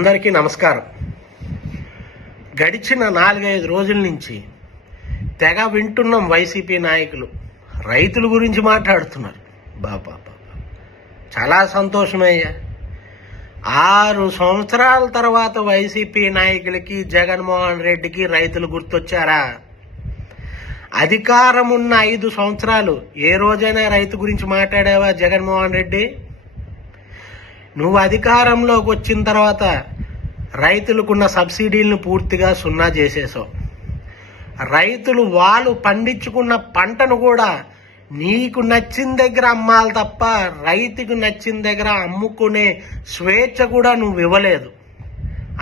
అందరికీ నమస్కారం. గడిచిన 4-5 రోజుల నుంచి తెగ వింటున్నాం. వైసీపీ నాయకులు రైతుల గురించి మాట్లాడుతున్నారు. బాబా చాలా సంతోషమయ్యా. 6 సంవత్సరాల తర్వాత వైసీపీ నాయకులకి, జగన్మోహన్ రెడ్డికి రైతులు గుర్తొచ్చారా? అధికారం ఉన్న 5 సంవత్సరాలు ఏ రోజైనా రైతు గురించి మాట్లాడావా జగన్మోహన్ రెడ్డి? నువ్వు అధికారంలోకి వచ్చిన తర్వాత రైతులకున్న సబ్సిడీలను పూర్తిగా సున్నా చేసేసావు. రైతులు వాళ్ళు పండించుకున్న పంటను కూడా నీకు నచ్చిన దగ్గర అమ్మాలి తప్ప రైతుకు నచ్చిన దగ్గర అమ్ముకునే స్వేచ్ఛ కూడా నువ్వు ఇవ్వలేదు.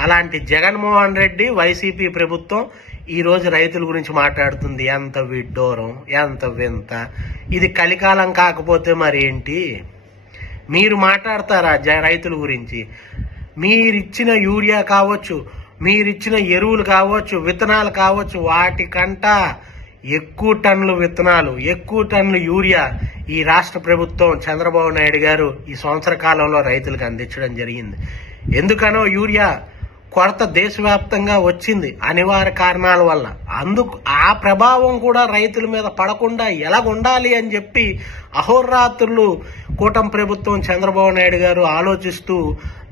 అలాంటి జగన్మోహన్ రెడ్డి వైసీపీ ప్రభుత్వం ఈరోజు రైతుల గురించి మాట్లాడుతుంది. ఎంత విడ్డూరం, ఎంత వింత! ఇది కలికాలం కాకపోతే మరి ఏంటి? మీరు మాట్లాడతారా రైతుల గురించి? మీరిచ్చిన యూరియా కావచ్చు, మీరిచ్చిన ఎరువులు కావచ్చు, విత్తనాలు కావచ్చు, వాటికంట ఎక్కువ టన్నులు విత్తనాలు, ఎక్కువ టన్నులు యూరియా ఈ రాష్ట్ర ప్రభుత్వం చంద్రబాబు నాయుడు గారు ఈ సంవత్సర కాలంలో రైతులకు అందించడం జరిగింది. ఎందుకనో యూరియా కొరత దేశవ్యాప్తంగా వచ్చింది అనివార్య కారణాల వల్ల. అందుకు ఆ ప్రభావం కూడా రైతుల మీద పడకుండా ఎలాగుండాలి అని చెప్పి అహోరాత్రులు కూటమి ప్రభుత్వం చంద్రబాబు నాయుడు గారు ఆలోచిస్తూ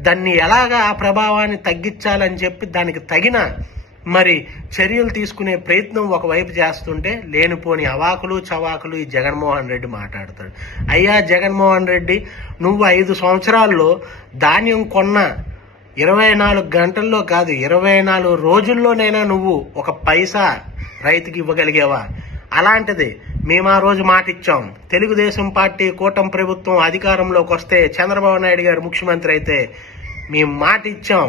దాన్ని ఎలాగా ఆ ప్రభావాన్ని తగ్గించాలని చెప్పి దానికి తగిన చర్యలు తీసుకునే ప్రయత్నం ఒకవైపు చేస్తుంటే లేనిపోని అవాకులు చవాకులు ఈ జగన్మోహన్ రెడ్డి మాట్లాడతాడు. అయ్యా జగన్మోహన్ రెడ్డి, నువ్వు 5 సంవత్సరాల్లో ధాన్యం కొన్న 24 గంటల్లో కాదు, 24 రోజుల్లోనైనా నువ్వు ఒక పైసా రైతుకి ఇవ్వగలిగేవా? అలాంటిది మేము ఆ రోజు మాట ఇచ్చాం. తెలుగుదేశం పార్టీ కూటమి ప్రభుత్వం అధికారంలోకి వస్తే, చంద్రబాబు నాయుడు గారు ముఖ్యమంత్రి అయితే మేము మాట ఇచ్చాం.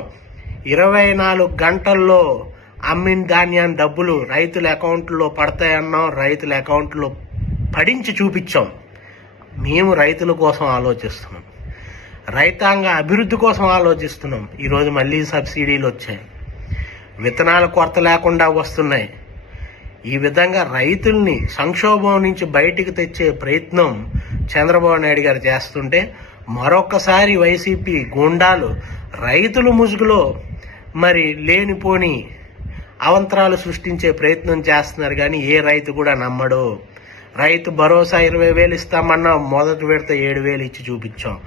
24 గంటల్లో అమ్మిన ధాన్యాన్ని డబ్బులు రైతుల అకౌంట్లో పడతాయన్నాం. రైతుల అకౌంట్లో పడించి చూపించాం. మేము రైతుల కోసం ఆలోచిస్తున్నాం, రైతాంగ అభివృద్ధి కోసం ఆలోచిస్తున్నాం. ఈరోజు మళ్ళీ సబ్సిడీలు వచ్చాయి, విత్తనాల కొరత లేకుండా వస్తున్నాయి. ఈ విధంగా రైతుల్ని సంక్షోభం నుంచి బయటికి తెచ్చే ప్రయత్నం చంద్రబాబు నాయుడు గారు చేస్తుంటే మరొకసారి వైసీపీ గూండాలు రైతుల ముసుగులో లేనిపోని అవంతరాలు సృష్టించే ప్రయత్నం చేస్తున్నారు. కానీ ఏ రైతు కూడా నమ్మడు. రైతు భరోసా 20,000 ఇస్తామన్నా మొదటి విడత 7,000 ఇచ్చి చూపించాం.